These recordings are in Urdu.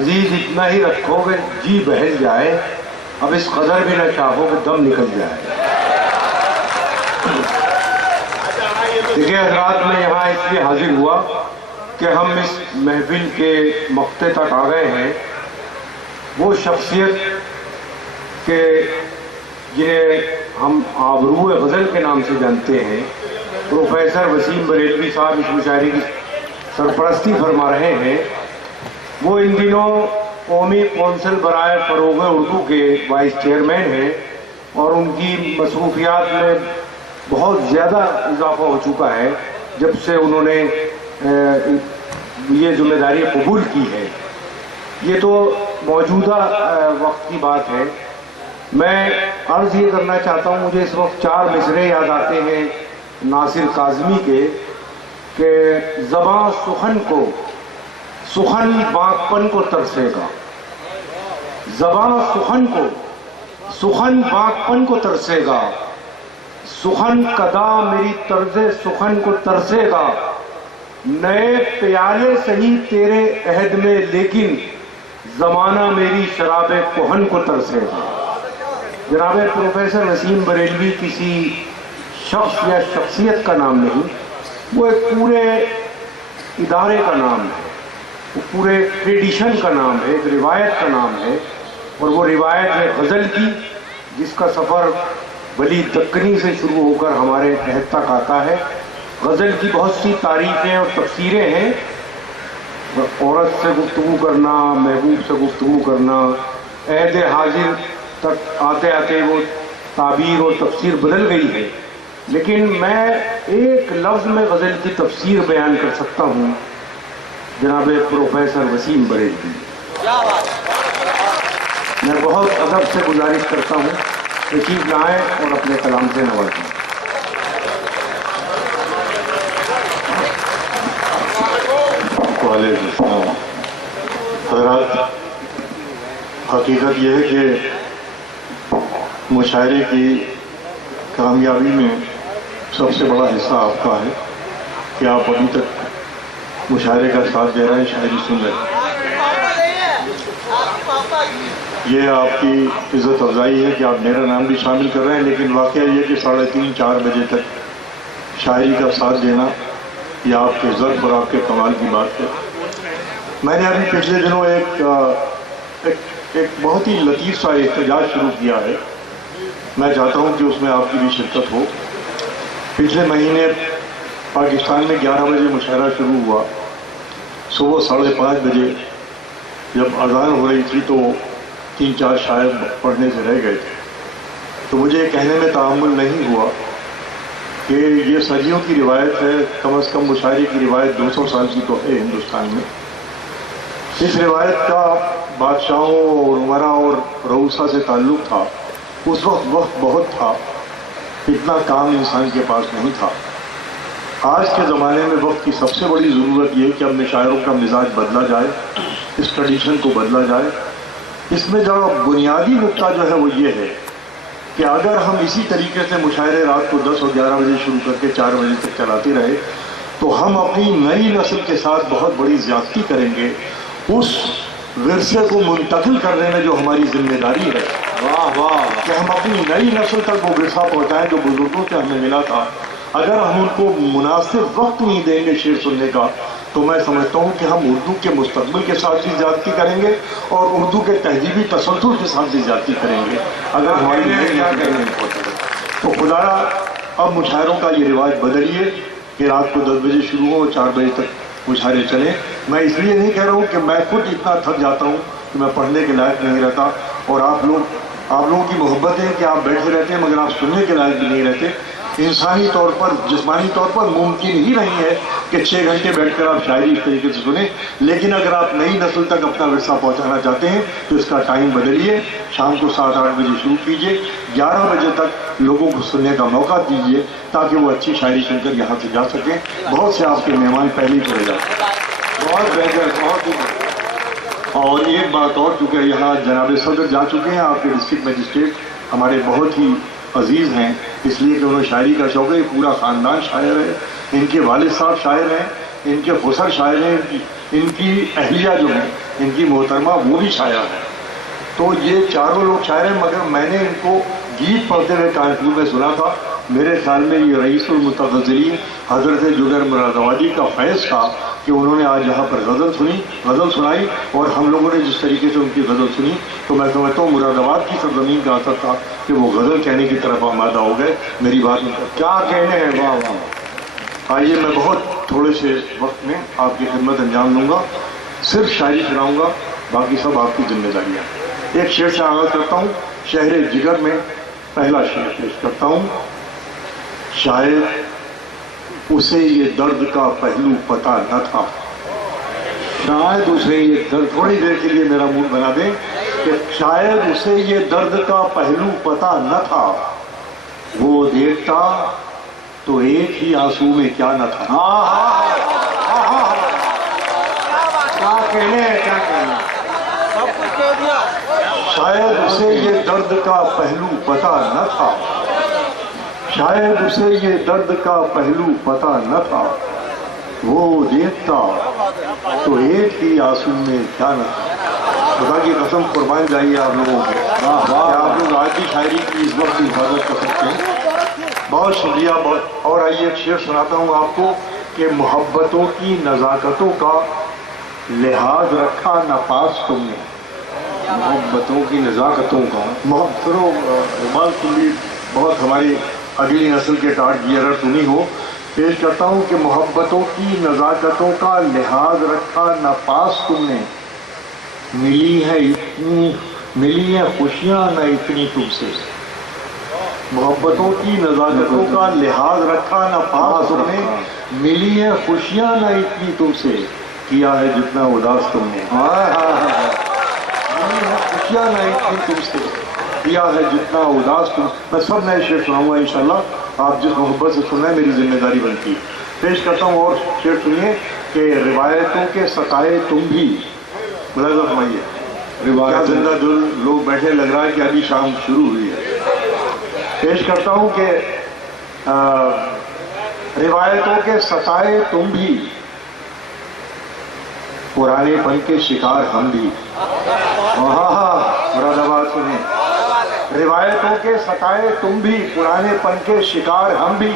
عزیز اتنا ہی رکھو کہ جی بہل جائے، اب اس قدر بھی نہ چاہو کہ دم نکل جائے۔ دیکھیں حضرات، میں یہاں اس لیے حاضر ہوا کہ ہم اس محفل کے مقطع تک آ گئے ہیں۔ وہ شخصیت کہ جنہیں ہم آبرو غزل کے نام سے جانتے ہیں، پروفیسر وسیم بریلوی صاحب اس مشاعرے کی سرپرستی فرما رہے ہیں، وہ ان دنوں قومی کونسل برائے فروغ اردو کے وائس چیئرمین ہیں، اور ان کی مصروفیات میں بہت زیادہ اضافہ ہو چکا ہے جب سے انہوں نے یہ ذمہ داری قبول کی ہے۔ یہ تو موجودہ وقت کی بات ہے۔ میں عرض یہ کرنا چاہتا ہوں، مجھے اس وقت 4 مصرعے یاد آتے ہیں ناصر کاظمی کے، کہ زباں سخن کو، سخن باغپن کو ترسے گا، زباں سخن کو، سخن باغپن کو ترسے گا، سخن کدا میری طرز سخن کو ترسے گا، نئے پیالے سہی تیرے عہد میں لیکن زمانہ میری شراب کہن کو ترسے گا۔ جناب پروفیسر وسیم بریلوی کسی شخص یا شخصیت کا نام نہیں، وہ ایک پورے ادارے کا نام ہے، وہ پورے ٹریڈیشن کا نام ہے، ایک روایت کا نام ہے، اور وہ روایت ہے غزل کی، جس کا سفر ولی دکنی سے شروع ہو کر ہمارے عہد تک آتا ہے۔ غزل کی بہت سی تعریفیں اور تفسیریں ہیں، عورت سے گفتگو کرنا، محبوب سے گفتگو کرنا، عہد حاضر تک آتے آتے وہ تعبیر اور تفسیر بدل گئی ہے، لیکن میں ایک لفظ میں غزل کی تفسیر بیان کر سکتا ہوں، جناب پروفیسر وسیم بریلوی۔ میں بہت ادب سے گزارش کرتا ہوں تشریف لائیں اور اپنے کلام سے نوازیں۔ وعلیکم السلام۔ حضرات، حقیقت یہ ہے کہ مشاعرے کی کامیابی میں سب سے بڑا حصہ آپ کا ہے کہ آپ ابھی تک مشاعرے کا ساتھ دے رہے ہیں، شاعری سن رہے ہیں۔ یہ آپ کی عزت افزائی ہے کہ آپ میرا نام بھی شامل کر رہے ہیں، لیکن واقعہ یہ کہ 3:30 4 بجے تک شاعری کا ساتھ دینا یہ آپ کے ذوق اور آپ کے کمال کی بات ہے۔ میں نے ابھی پچھلے دنوں ایک بہت ہی لطیف سا احتجاج شروع کیا ہے، میں چاہتا ہوں کہ اس میں آپ کی بھی شرکت ہو۔ پچھلے مہینے پاکستان میں 11 بجے مشاعرہ شروع ہوا، صبح 5:30 بجے جب اذان ہو رہی تھی تو 3-4 شاعر پڑھنے سے رہ گئے تھے، تو مجھے یہ کہنے میں تحمل نہیں ہوا کہ یہ صدیوں کی روایت ہے، کم از کم مشاعرے کی روایت 200 سال کی تو ہے ہندوستان میں۔ اس روایت کا بادشاہوں اور عمراء اور رؤسا سے تعلق تھا۔ اس وقت بہت تھا، اتنا کام انسان کے پاس نہیں تھا۔ آج کے زمانے میں وقت کی سب سے بڑی ضرورت یہ ہے کہ اپنے شاعروں کا مزاج بدلا جائے، اس ٹریڈیشن کو بدلا جائے۔ اس میں جو بنیادی نقطہ جو ہے وہ یہ ہے کہ اگر ہم اسی طریقے سے مشاعرے رات کو 10 اور 11 بجے شروع کر کے 4 بجے تک چلاتے رہے تو ہم اپنی نئی نسل کے ساتھ بہت بڑی زیادتی کریں گے۔ اس ورثے کو منتقل کرنے میں جو ہماری ذمہ داری ہے، کہ ہم اپنی نئی نسل تک وہ ورثہ پہنچائیں جو بزرگوں سے ہمیں ملا تھا۔ اگر ہم ان کو مناسب وقت نہیں دیں گے شعر سننے کا، تو میں سمجھتا ہوں کہ ہم اردو کے مستقبل کے ساتھ بھی زیادتی کریں گے اور اردو کے تہذیبی تسلسل کے ساتھ بھی زیادتی کریں گے اگر ہماری نہیں پہنچے گا۔ تو خدایا اب مشاعروں کا یہ رواج بدلیے کہ رات کو 10 بجے شروع ہو اور 4 بجے تک مشاعرے چلیں۔ میں اس لیے نہیں کہہ رہا ہوں کہ میں خود اتنا تھک جاتا ہوں کہ میں پڑھنے کے لائق نہیں رہتا، اور آپ لوگوں کی محبت ہے کہ آپ بیٹھے رہتے ہیں مگر آپ سننے کے لائق بھی نہیں رہتے۔ انسانی طور پر، جسمانی طور پر ممکن ہی نہیں ہے کہ 6 گھنٹے بیٹھ کر آپ شاعری اس طریقے سے سنیں، لیکن اگر آپ نئی نسل تک اپنا ورثہ پہنچانا چاہتے ہیں تو اس کا ٹائم بدلیے، شام کو 7-8 بجے شروع کیجیے، 11 بجے تک لوگوں کو سننے کا موقع دیجیے تاکہ وہ اچھی شاعری سن کر یہاں سے جا سکیں۔ بہت سے آپ کے مہمان پہلے ہی چلے جاتے ہیں۔ بہت بہتر، بہت ہی بہتر۔ اور ایک بات اور، چونکہ یہاں جناب صدر جا چکے ہیں، آپ کے ڈسٹرکٹ مجسٹریٹ ہمارے بہت ہی عزیز ہیں، اس لیے کہ انہیں شاعری کا شوق ہے، پورا خاندان شاعر ہے، ان کے والد صاحب شاعر ہیں، ان کے خسر شاعر ہیں، ان کی اہلیہ جو ہیں ان کی محترمہ وہ بھی شاعر ہے. تو یہ چاروں لوگ شاعر ہیں، مگر میں نے ان کو گیت پڑھتے ہوئے کانپور میں سنا تھا. میرے خیال میں یہ رئیس المتغزلین حضرت جگر مراد آبادی کا فیض تھا کہ انہوں نے آج یہاں پر غزل سنائی، اور ہم لوگوں نے جس طریقے سے ان کی غزل سنی تو میں سمجھتا ہوں مراد آباد کی سرزمین کا اثر تھا کہ وہ غزل کہنے کی طرف آمادہ ہو گئے. میری بات کیا کہنے ہیں، واہ واہ. آئیے میں بہت تھوڑے سے وقت میں آپ کی خدمت انجام دوں گا، صرف شاعری سناؤں گا، باقی سب آپ کی ذمہ داریاں. ایک شعر سے آغاز کرتا ہوں. شہر جگر میں پہلا شعر پیش کرتا ہوں. شاید اسے یہ درد کا پہلو پتہ نہ تھا، شاید اسے یہ درد، تھوڑی دیر کے لیے میرا موڈ بنا دیں کہ شاید اسے یہ درد کا پہلو پتہ نہ تھا، وہ دیکھتا تو ایک ہی آنسو میں کیا نہ تھا. کیا کہنے ہیں، کیا کہنے ہیں. شاید اسے یہ درد کا پہلو پتہ نہ تھا، شاید اسے یہ درد کا پہلو پتہ نہ تھا، وہ دیکھتا تو ایک ہی آنسو میں کیا نہ تھا. خدا کی قسم قربان جائیے آپ لوگوں کے کہ آپ لوگ آج بھی شاعری کی اس وقت حفاظت کر سکتے ہیں. بہت شکریہ. اور آئیے ایک شعر سناتا ہوں آپ کو کہ محبتوں کی نزاکتوں کا لحاظ رکھا نہ پاس تم نے. محبتوں کی نزاکتوں کا بہت ہماری اگلی نسل کے ٹاٹ گیئرر تمہیں ہو. پیش کرتا ہوں کہ محبتوں کی نزاکتوں کا لحاظ رکھا نہ پاس تم نے، ملی ہیں خوشیاں نہ اتنی تم سے. محبتوں کی نزاکتوں کا لحاظ رکھا نہ پاس تم نے، ملی ہیں خوشیاں نہ اتنی تم سے، کیا ہے جتنا اداس تم نے. خوشیاں نہ اتنی تم سے، کیا ہے جتنا اداس تم. میں سب نئے شعر سناؤں گا انشاءاللہ. آپ جس محبت سے سننا ہے میری ذمہ داری بنتی ہے. پیش کرتا ہوں اور شعر سنیے کہ روایتوں کے ستائے تم بھی. ملاحظہ فرمائیے، روایت زندہ دل لوگ بیٹھے، لگ رہا ہے کہ ابھی شام شروع ہوئی ہے. پیش کرتا ہوں کہ روایتوں کے ستائے تم بھی، پرانے پن کے شکار ہم بھی. مراد آباد سنیں. روایتوں کے ستائے تم بھی، پرانے پن کے شکار ہم بھی،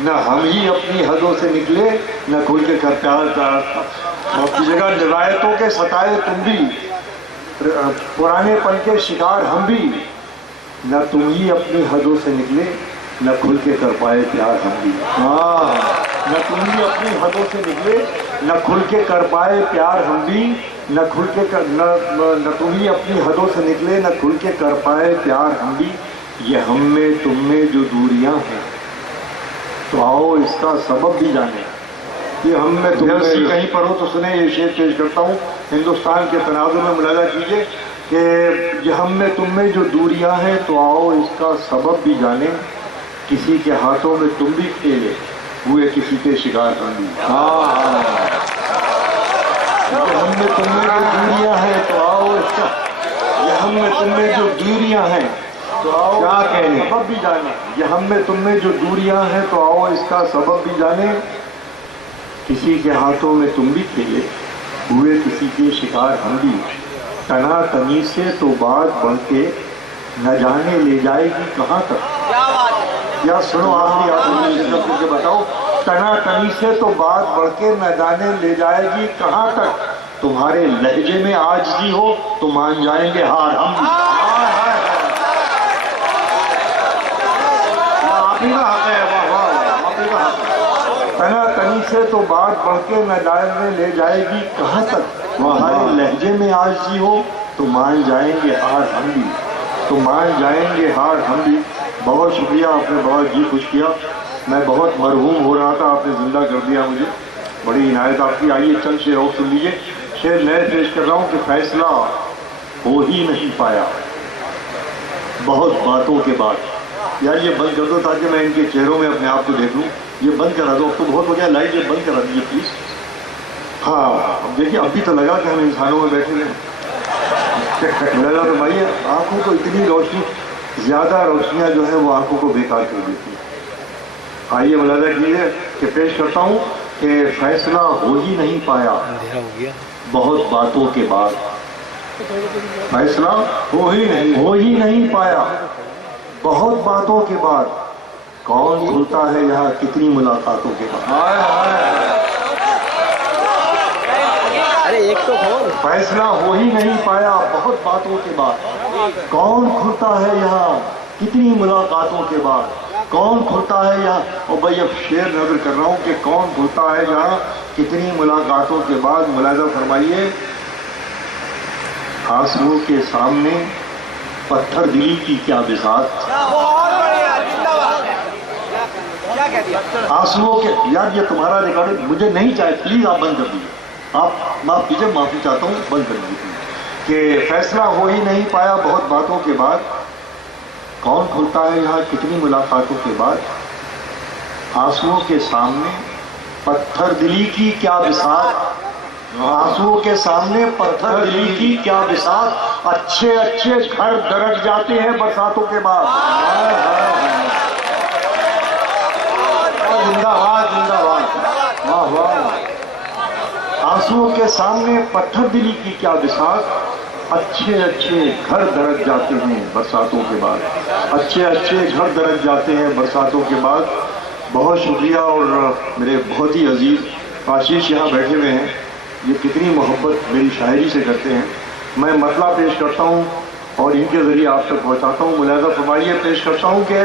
نہ ہم ہی اپنی حدوں سے نکلے نہ کھل کے کر پیار کی جگہ. روایتوں کے ستائے تم بھی، پرانے پن کے شکار ہم بھی، نہ تم ہی اپنی حدوں سے نکلے نہ کھل کے کر پائے پیار ہم بھی. نہ تم ہی اپنی حدوں سے نکلے نہ کھل کے کر پائے پیار ہم بھی، نہ تم ہی اپنی حدوں سے نکلے نہ کھل کے کر پائے پیار ہم بھی. یہ ہم میں تم میں جو دوریاں ہیں تو آؤ اس کا سبب بھی جانیں. یہ ہم میں تم میں کہیں پر ہو تو سنیں. یہ شعر پیش کرتا ہوں. ہندوستان کے تناظر میں ملاحظہ کیجیے کہ یہ ہم میں تم میں جو دوریاں ہیں تو آؤ اس کا سبب بھی جانیں. کسی کے ہاتھوں میں تم بھی کھیلے ہوئے کسی کے شکار ہم بھی. ہم میں تم میں جو دوریاں ہیں تو آؤ اس کا، یہ ہم میں تم میں جو دوریاں ہیں تو آؤ کیا کہنے، سبب بھی جانیں. یہ ہم میں تم میں جو دوریاں ہیں تو آؤ اس کا سبب بھی جانیں. کسی کے ہاتھوں میں تم بھی کھیلے ہوئے کسی کے شکار ہم بھی. تنا تنی سے تو بات بڑھ کے نہ جانے لے جائے گی کہاں تک. یا سنو آخری آپ کے بتاؤ. تنا تنی سے تو بات بڑھ کے نہ جانے لے جائے گی کہاں تک. تمہارے لہجے میں عاجزی ہو تو مان جائیں گے ہار ہم بھی. تنا تنی سے تو بات بڑھ کے نہ جانے لے جائے گی کہاں تک. تمہارے لہجے میں عاجزی ہو تو مان جائیں گے ہار ہم بھی. تو مان جائیں گے ہار ہم بھی. بہت شکریہ، آپ نے بہت جی خوش کیا. میں بہت مرحوم ہو رہا تھا، آپ نے زندہ کر دیا مجھے. بڑی عنایت آپ کی. آئیے چند شعر اور سن لیجیے. شعر نئے پیش کر رہا ہوں کہ فیصلہ ہو ہی نہیں پایا بہت باتوں کے بعد. یار یہ بند کر دو تاکہ میں ان کے چہروں میں اپنے آپ کو دیکھ لوں. یہ بند کرا دو. اب تو بہت ہو گیا، لائٹ یہ بند کرا دیجیے پلیز. ہاں اب دیکھیے، ابھی تو لگا کہ ہم انسانوں میں بیٹھے رہے. لگا تو بھائی آنکھوں کو اتنی روشنی، زیادہ روشنیاں جو ہے وہ آنکھوں کو بیکار کر دیتی ہیں. آئیے ملاحظہ کیجیے کہ پیش کرتا ہوں کہ فیصلہ ہو ہی نہیں پایا بہت باتوں کے بعد، فیصلہ ہو ہی نہیں پایا بہت باتوں کے بعد، کون کھلتا ہے یہاں کتنی ملاقاتوں کے بعد۔ فیصلہ ہو ہی نہیں پایا بہت باتوں کے بعد، کون کھلتا ہے یہاں کتنی ملاقاتوں کے بعد، کون کھلتا ہے یہاں۔ اور بھائی اب شعر نظر کر رہا ہوں کہ کون کھلتا ہے یہاں کتنی ملاقاتوں کے بعد۔ ملاحظہ فرمائیے، آنسوؤں کے سامنے پتھر دلی کی کیا بساط، آنسوؤں کے، یار یہ تمہارا ریکارڈ مجھے نہیں چاہے، پلیز آپ بند کر دیجیے، آپ معاف کیجیے، معافی چاہتا ہوں، بند کر دیجیے کہ فیصلہ ہو ہی نہیں پایا بہت باتوں کے بعد، کون کھلتا ہے یہاں کتنی ملاقاتوں کے بعد، آنسوؤں کے سامنے پتھر دلی کی کیا بساط، آنسوؤں کے سامنے پتھر دلی کی کیا بساط، اچھے اچھے گھر درج جاتے ہیں برساتوں کے بعد۔ زندہ باد، زندہ باد، واہ واہ۔ آنسوؤں کے سامنے پتھر دلی کی کیا بساط، اچھے اچھے گھر درج جاتے ہیں برساتوں کے بعد، اچھے اچھے گھر درج جاتے ہیں برساتوں کے بعد۔ بہت شکریہ۔ اور میرے بہت ہی عزیز آشیش یہاں بیٹھے ہوئے ہیں، یہ کتنی محبت میری شاعری سے کرتے ہیں، میں مطلع پیش کرتا ہوں اور ان کے ذریعے آپ تک پہنچاتا ہوں۔ ملاحظہ فرمائیے، پیش کرتا ہوں کہ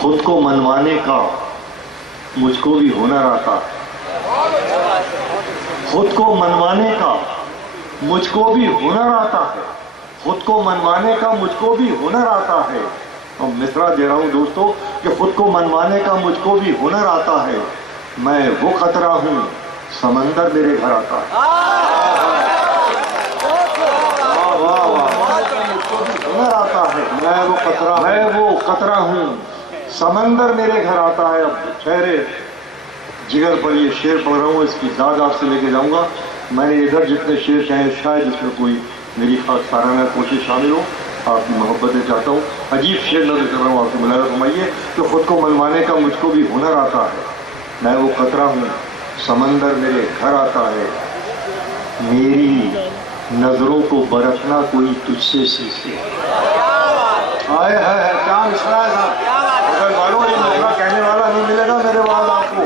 خود کو منوانے کا مجھ کو بھی ہنر آتا ہے، خود کو منوانے کا مجھ کو بھی ہنر آتا ہے، خود کو منوانے کا مجھ کو بھی ہنر آتا ہے۔ اور مصرع دے رہا ہوں دوستو کہ خود کو منوانے کا مجھ کو بھی ہنر آتا ہے، میں وہ خطرہ ہوں سمندر میرے گھر آتا ہے۔ ہنر آتا ہے، میں وہ خطرہ ہوں سمندر میرے گھر آتا ہے۔ اب ٹھہرے جگر پر یہ شعر پڑھ رہا ہوں، اس کی داد آپ سے لے کے جاؤں گا۔ میں نے ادھر جتنے شعر چاہیں شاید اس میں کوئی میری خاص سارانہ کوشش شامل ہو، آپ کی محبتیں چاہتا ہوں۔ عجیب شعر نظر کر رہا ہوں آپ کو، ملاحظہ فرمائیے کہ خود کو منوانے کا مجھ کو بھی ہنر آتا ہے، میں وہ قطرہ ہوں سمندر میرے گھر آتا ہے، میری نظروں کو برتنا کوئی تجھ سے سیکھے۔ آئے ہے کیا مصرع ہے صاحب، اگر معلوم یہ مصرع کہنے والا نہیں ملے گا میرے بعد آپ کو۔